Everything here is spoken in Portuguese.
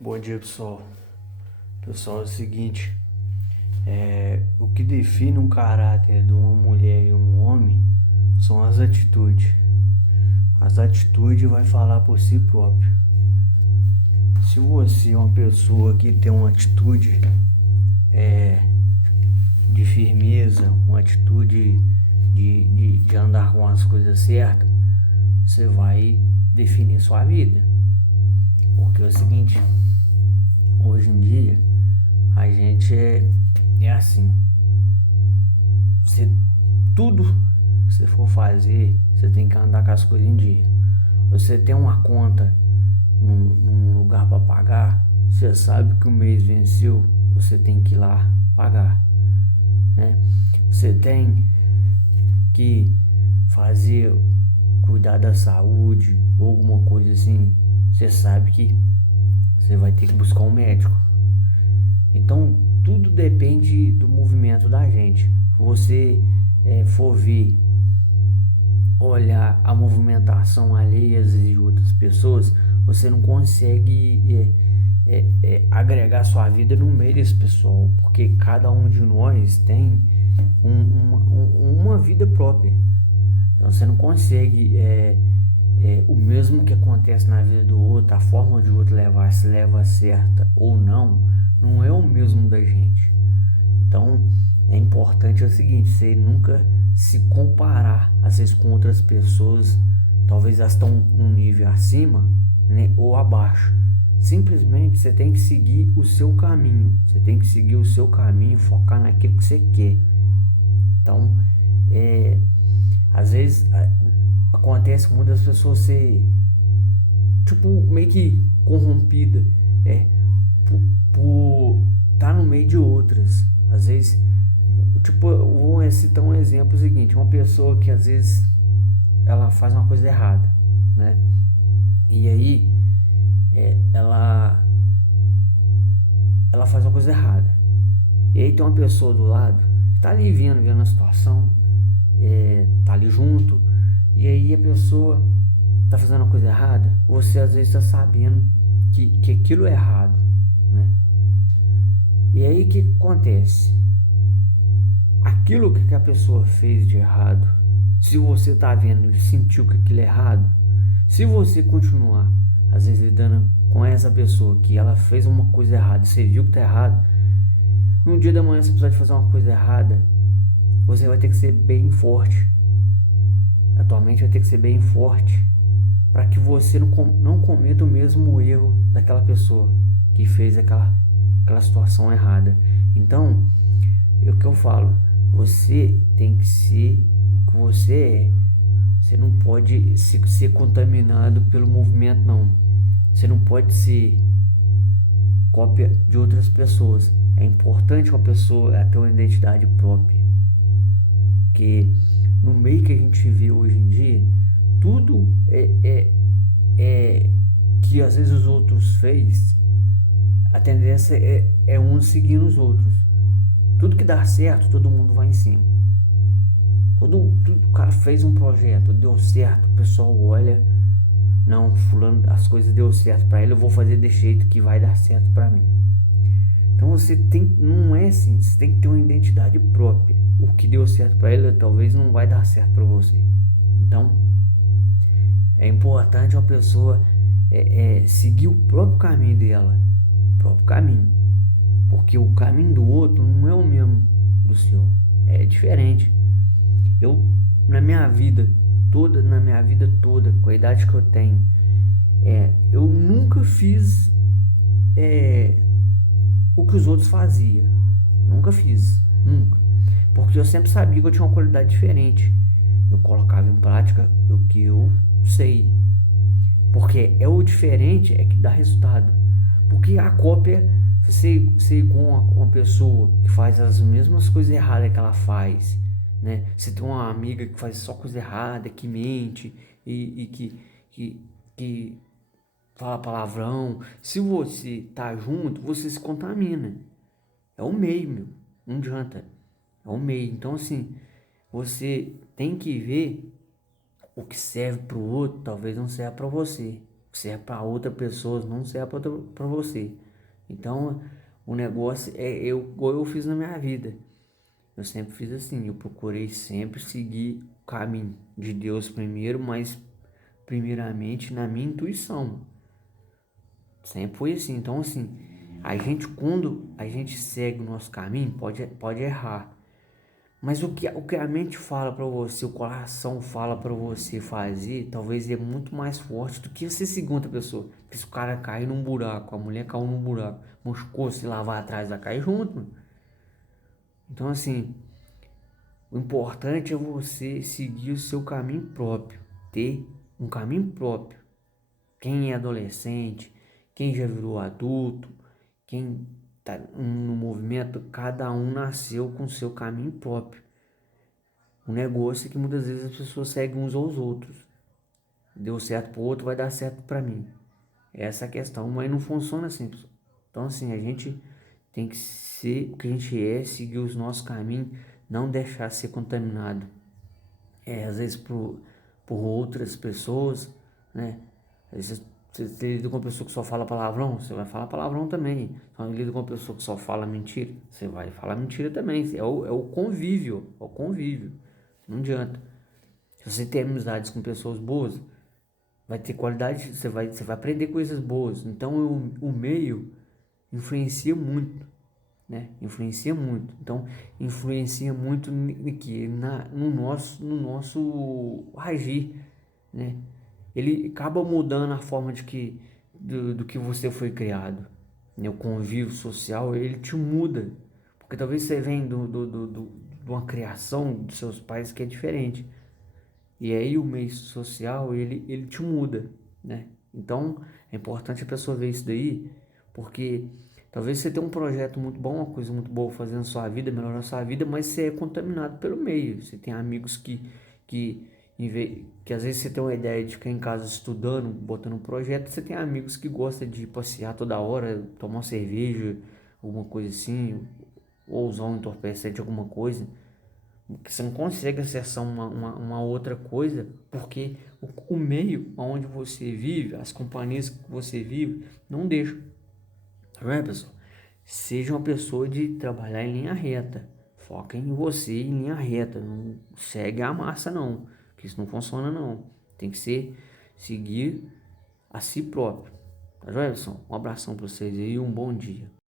Bom dia, pessoal. Pessoal, é o seguinte, o que define um caráter de uma mulher e um homem são as atitudes. As atitudes vai falar por si próprio. Se você é uma pessoa que tem uma atitude de firmeza, uma atitude de andar com as coisas certas, você vai definir sua vida. Porque é o seguinte, hoje em dia a gente é assim. Você, tudo que você for fazer, você tem que andar com as coisas em dia. Você tem uma conta num lugar para pagar, você sabe que o mês venceu, você tem que ir lá pagar, né? Você tem que fazer, cuidar da saúde ou alguma coisa assim, você sabe que você vai ter que buscar um médico. Então, tudo depende do movimento da gente. Se você for ver, olhar a movimentação alheia de outras pessoas, você não consegue agregar sua vida no meio desse pessoal, porque cada um de nós tem uma vida própria. Então, você não consegue o mesmo que acontece na vida do outro, a forma de o outro levar, se leva certa ou não, não é o mesmo da gente. Então é importante o seguinte, você nunca se comparar às vezes com outras pessoas, talvez elas estão um nível acima, né, ou abaixo. Simplesmente você tem que seguir o seu caminho, você tem que seguir o seu caminho, focar naquilo que você quer. Então, às vezes acontece muitas pessoas ser tipo meio que corrompida, por estar no meio de outras. Às vezes, tipo, eu vou citar um exemplo seguinte, uma pessoa que às vezes ela faz uma coisa errada, né? E aí ela faz uma coisa errada. E aí tem uma pessoa do lado que tá ali vendo a situação, tá ali junto, e aí a pessoa tá fazendo uma coisa errada, você às vezes tá sabendo que aquilo é errado, né? E aí o que acontece? Aquilo que a pessoa fez de errado, se você tá vendo e sentiu que aquilo é errado, se você continuar às vezes lidando com essa pessoa que ela fez uma coisa errada, você viu que tá errado, no dia da manhã você precisar de fazer uma coisa errada, você vai ter que ser bem forte. Atualmente vai ter que ser bem forte para que você não cometa o mesmo erro daquela pessoa que fez aquela situação errada. Então, é o que eu falo, você tem que ser o que você é. Você não pode ser contaminado pelo movimento, não. Você não pode ser cópia de outras pessoas. É importante uma pessoa ter uma identidade própria. Porque no meio que a gente vê hoje em dia, tudo que às vezes os outros fez, a tendência é uns seguindo os outros. Tudo que dá certo, todo mundo vai em cima. O cara fez um projeto, deu certo, o pessoal olha, não, fulano, as coisas deu certo para ele, eu vou fazer desse jeito que vai dar certo para mim. Então você tem, não é assim, você tem que ter uma identidade própria. O que deu certo para ele talvez não vai dar certo para você. Então é importante uma pessoa seguir o próprio caminho dela, o próprio caminho, porque o caminho do outro não é o mesmo do seu, é diferente. Eu na minha vida toda, com a idade que eu tenho, eu nunca fiz o que os outros faziam. Nunca fiz, nunca. Porque eu sempre sabia que eu tinha uma qualidade diferente. Eu colocava em prática o que eu sei. Porque é o diferente é que dá resultado. Porque a cópia, se você ser igual uma pessoa que faz as mesmas coisas erradas que ela faz, né? Você tem uma amiga que faz só coisa errada, que mente e que fala palavrão. Se você tá junto, você se contamina. É o meio, meu. Não adianta. É o meio. Então, assim, você tem que ver o que serve pro outro, talvez não serva para você. O que serve para outra pessoa, não serve para você. Então, o negócio é igual eu fiz na minha vida. Eu sempre fiz assim, eu procurei sempre seguir o caminho de Deus primeiro, mas primeiramente na minha intuição. Sempre foi assim. Então, assim, quando a gente segue o nosso caminho, pode errar. Mas o que a mente fala para você, o coração fala para você fazer, talvez é muito mais forte do que você seguir outra pessoa. Porque se o cara cair num buraco, a mulher caiu num buraco, machucou, se lavar atrás, vai cair junto, mano. Então, assim, o importante é você seguir o seu caminho próprio, ter um caminho próprio. Quem é adolescente, quem já virou adulto, quem tá no movimento, cada um nasceu com o seu caminho próprio. O negócio é que muitas vezes as pessoas seguem uns aos outros. Deu certo pro outro, vai dar certo para mim. Essa é a questão, mas não funciona assim, pessoal. Então, assim, a gente tem que ser o que a gente é, seguir os nossos caminhos, não deixar ser contaminado. Às vezes por outras pessoas, né? Às vezes você lida com uma pessoa que só fala palavrão, você vai falar palavrão também. Então, lida com uma pessoa que só fala mentira, você vai falar mentira também. É o convívio, é o convívio. Não adianta. Se você tem amizades com pessoas boas, vai ter qualidade, você vai aprender coisas boas. Então o meio influencia muito, né? Influencia muito. Então influencia muito aqui no nosso agir, né? Ele acaba mudando a forma do que você foi criado, né? O convívio social ele te muda, porque talvez você venha de uma criação dos seus pais que é diferente. E aí o meio social, ele te muda, né? Então, é importante a pessoa ver isso daí, porque talvez você tenha um projeto muito bom, uma coisa muito boa fazendo sua vida, melhorando sua vida, mas você é contaminado pelo meio. Você tem amigos que às vezes você tem uma ideia de ficar em casa estudando, botando um projeto, você tem amigos que gostam de passear toda hora, tomar uma cerveja, alguma coisa assim, ou usar um entorpecente, alguma coisa que você não consegue acessar uma outra coisa, porque o meio onde você vive, as companhias que você vive, não deixam. Tá vendo, pessoal? Seja uma pessoa de trabalhar em linha reta. Foca em você em linha reta. Não segue a massa, não. Que isso não funciona, não. Tem que seguir a si próprio. Tá vendo, pessoal? Um abração para vocês aí e um bom dia.